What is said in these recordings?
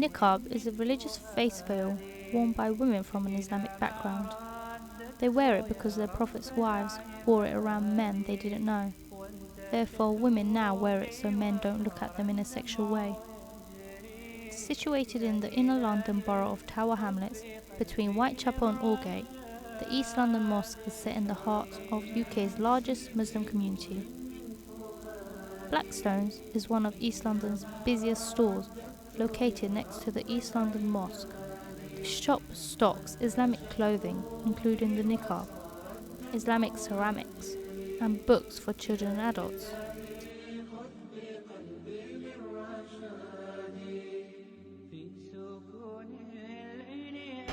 niqab is a religious face veil worn by women from an Islamic background. They wear it because their Prophet's wives wore it around men they didn't know. Therefore, women now wear it so men don't look at them in a sexual way. Situated in the inner London borough of Tower Hamlets, between Whitechapel and Aldgate, the East London Mosque is set in the heart of UK's largest Muslim community. Blackstones is one of East London's busiest stores, located next to the East London Mosque. The shop stocks Islamic clothing, including the niqab, Islamic ceramics, and books for children and adults.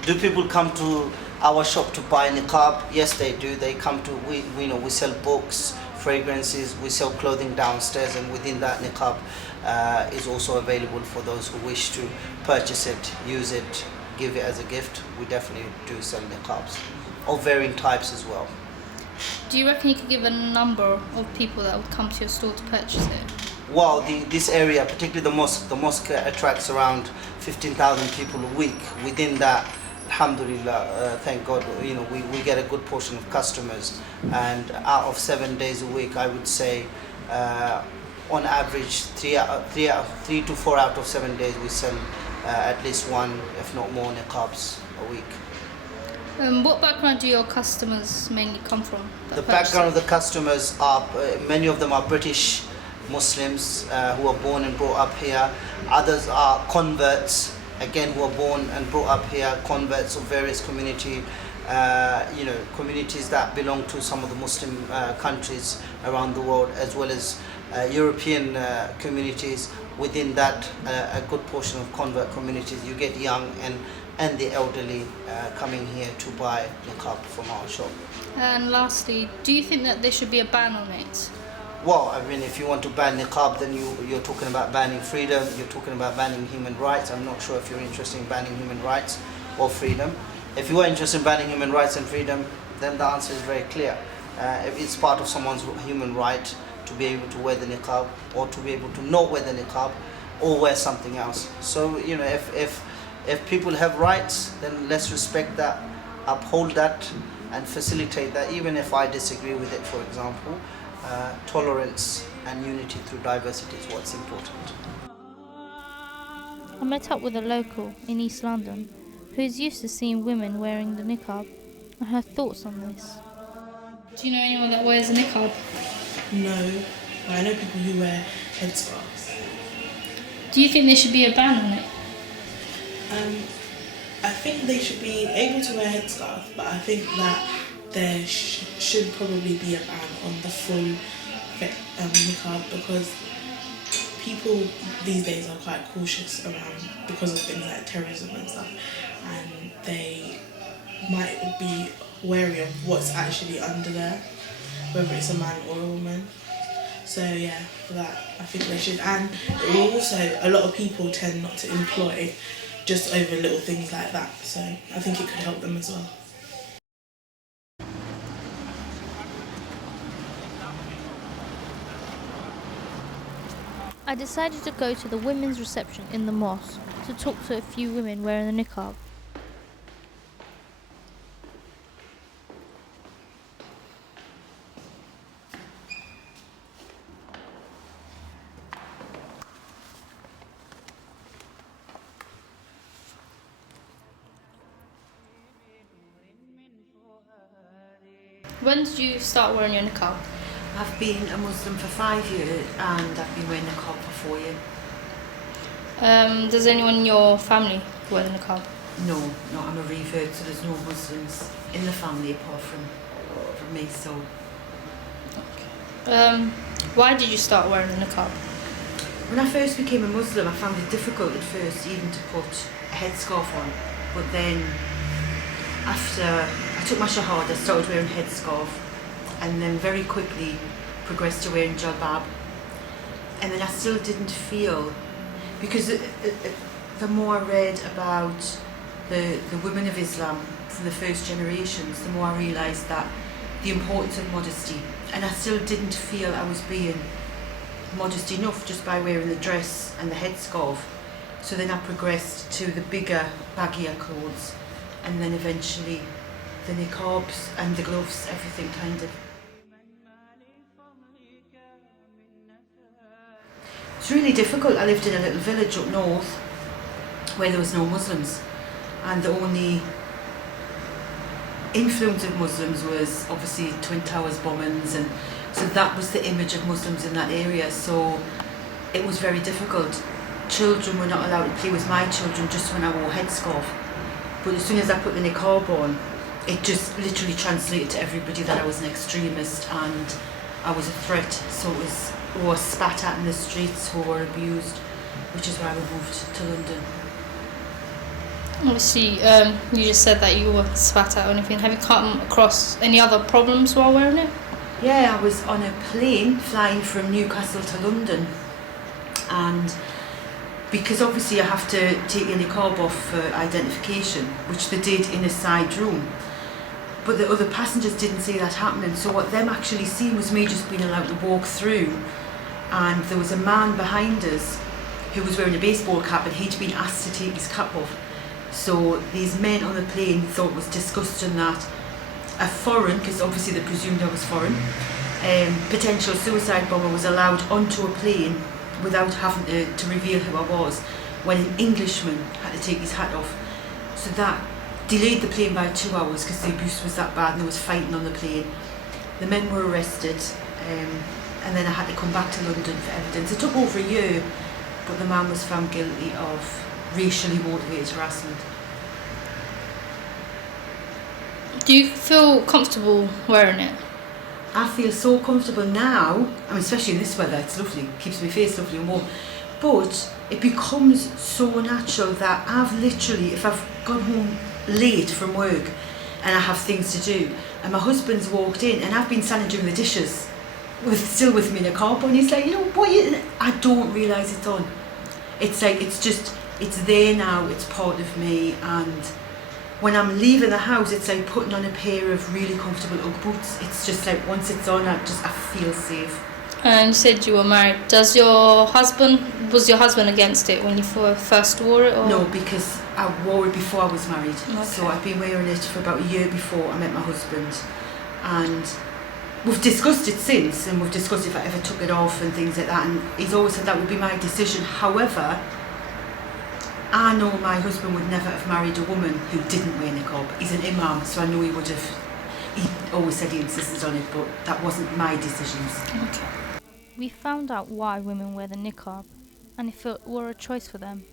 Do people come to our shop to buy niqab? Yes, they do. They come to, we sell books, fragrances, we sell clothing downstairs, and within that niqab is also available for those who wish to purchase it, use it, give it as a gift. We definitely do sell niqabs of varying types as well. Do you reckon you could give a number of people that would come to your store to purchase it? Well, this area, particularly the mosque attracts around 15,000 people a week. Within that, alhamdulillah, thank God, we get a good portion of customers, and out of 7 days a week, I would say on average 3 to 4 out of 7 days we sell at least one, if not more, niqabs a week. What background do your customers mainly come from? The background of the customers are, many of them are British Muslims who are born and brought up here. Others are converts, again, who are born and brought up here, converts of various communities that belong to some of the Muslim countries around the world, as well as European communities. Within that, a good portion of convert communities. You get young and the elderly coming here to buy niqab from our shop. And lastly, do you think that there should be a ban on it? Well, I mean, if you want to ban niqab, then you're talking about banning freedom, you're talking about banning human rights. I'm not sure if you're interested in banning human rights or freedom. If you are interested in banning human rights and freedom, then the answer is very clear. If it's part of someone's human right to be able to wear the niqab, or to be able to not wear the niqab, or wear something else. So, if people have rights, then let's respect that, uphold that, and facilitate that, even if I disagree with it, for example. Tolerance and unity through diversity is what's important. I met up with a local in East London who is used to seeing women wearing the niqab, and her thoughts on this. Do you know anyone that wears a niqab? No, but I know people who wear headscarves. Do you think there should be a ban on it? I think they should be able to wear headscarf, but I think that there should probably be a ban on the full niqab, because people these days are quite cautious around because of things like terrorism and stuff, and they might be wary of what's actually under there, whether it's a man or a woman. So yeah, for that I think they should. And it will also, a lot of people tend not to employ just over little things like that, so I think it could help them as well. I decided to go to the women's reception in the mosque to talk to a few women wearing the niqab. When did you start wearing your niqab? I've been a Muslim for 5 years and I've been wearing the niqab for 4 years. Does anyone in your family wear the niqab? No, I'm a revert, so there's no Muslims in the family apart from me, so. Okay. Why did you start wearing the niqab? When I first became a Muslim, I found it difficult at first even to put a headscarf on, but then after I took my shahada, I started wearing a headscarf, and then very quickly progressed to wearing jilbab. And then I still didn't feel, because the more I read about the women of Islam from the first generations, the more I realised that the importance of modesty. And I still didn't feel I was being modest enough just by wearing the dress and the headscarf. So then I progressed to the bigger, baggier clothes, and then eventually the niqabs and the gloves, everything kind of. It's really difficult. I lived in a little village up north where there was no Muslims, and the only influence of Muslims was obviously Twin Towers bombings, and so that was the image of Muslims in that area. So it was very difficult. Children were not allowed to play with my children just when I wore a headscarf. But as soon as I put the niqab on, it just literally translated to everybody that I was an extremist and I was a threat. So it was, or spat at in the streets, or abused, which is why we moved to London. Obviously, you just said that you were spat at or anything. Have you come across any other problems while wearing it? Yeah, I was on a plane flying from Newcastle to London, and because obviously I have to take the niqab off for identification, which they did in a side room, but the other passengers didn't see that happening. So what them actually seen was me just being allowed to walk through, and there was a man behind us who was wearing a baseball cap, and he'd been asked to take his cap off. So these men on the plane thought it was disgusting that a foreign, because obviously they presumed I was foreign, potential suicide bomber was allowed onto a plane without having to reveal who I was, when an Englishman had to take his hat off. So that delayed the plane by 2 hours because the abuse was that bad and there was fighting on the plane. The men were arrested, and then I had to come back to London for evidence. It took over a year, but the man was found guilty of racially motivated harassment. Do you feel comfortable wearing it? I feel so comfortable now, I mean, especially in this weather, it's lovely, keeps my face lovely and warm, but it becomes so natural that I've literally, if I've gone home late from work and I have things to do, and my husband's walked in and I've been standing doing the dishes, still with me in a car, and he's like, you know, what I don't realise it's on. It's like, it's there now, it's part of me, and when I'm leaving the house, it's like putting on a pair of really comfortable Ugg boots. It's just like, once it's on, I feel safe. And you said you were married. Was your husband against it when you first wore it? Or? No, because I wore it before I was married. Okay. So I've been wearing it for about a year before I met my husband. And we've discussed it since, and we've discussed if I ever took it off and things like that. And he's always said that would be my decision. However, I know my husband would never have married a woman who didn't wear niqab. He's an imam, so I know he would have. He always said he insisted on it, but that wasn't my decisions. Okay. We found out why women wear the niqab, and if it were a choice for them.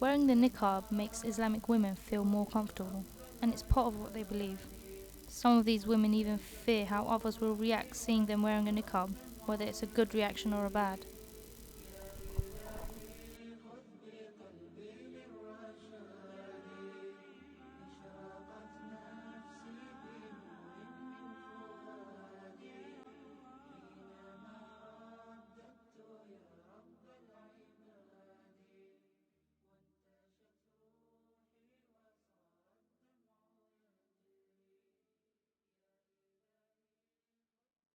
Wearing the niqab makes Islamic women feel more comfortable, and it's part of what they believe. Some of these women even fear how others will react seeing them wearing a niqab, whether it's a good reaction or a bad.